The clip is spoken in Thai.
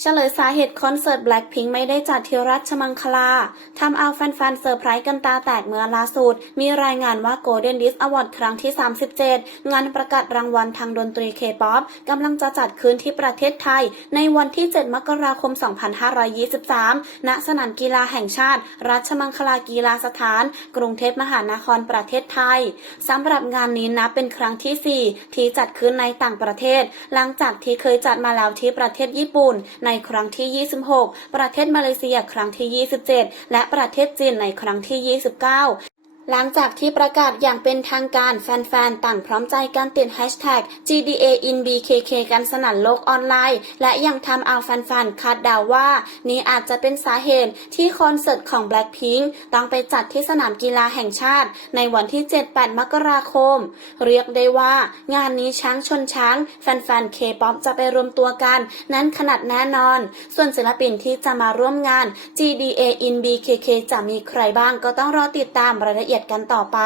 เฉลยสาเหตุคอนเสิร์ต Blackpink ไม่ได้จัดที่ราชมังคลา ทำเอาแฟนๆ เซอร์ไพรส์กันตาแตกเมื่อล่าสุด มีรายงานว่า Golden Disc Award ครั้งที่ 37 งานประกาศรางวัลทางดนตรี K-POP กำลังจะจัดขึ้นที่ประเทศไทย ในวันที่ 7 มกราคม 2523 ณ สนามกีฬาแห่งชาติราชมังคลากีฬาสถาน กรุงเทพมหานครประเทศไทย สำหรับงานนี้นับเป็นครั้งที่ 4 ที่จัดขึ้นในต่างประเทศ หลังจากที่เคยจัดมาแล้วที่ประเทศญี่ปุ่นในครั้งที่ 26 ประเทศมาเลเซียครั้งที่ 27 และประเทศจีนในครั้งที่ 29 หลังจากที่ประกาศอย่างเป็นทางการแฟนๆ ต่างพร้อมใจการติดแฮชแท็ก GDA in BKK กันสนั่นโลกออนไลน์ และยังทำเอาแฟนๆ คาดเดาว่า นี่อาจจะเป็นสาเหตุที่คอนเสิร์ตของ Blackpink ต้องไปจัดที่สนามกีฬาแห่งชาติ ในวันที่ 7-8 มกราคม เรียกได้ว่า งานนี้ช้างชนช้าง แฟนๆ K-POP จะไปรวมตัวกัน นั้นขนาดแน่นอน ส่วนศิลปินที่จะมาร่วมงาน GDA in BKK จะมีใครบ้างก็ต้องรอติดตามรายละเอียดยดกันต่อไป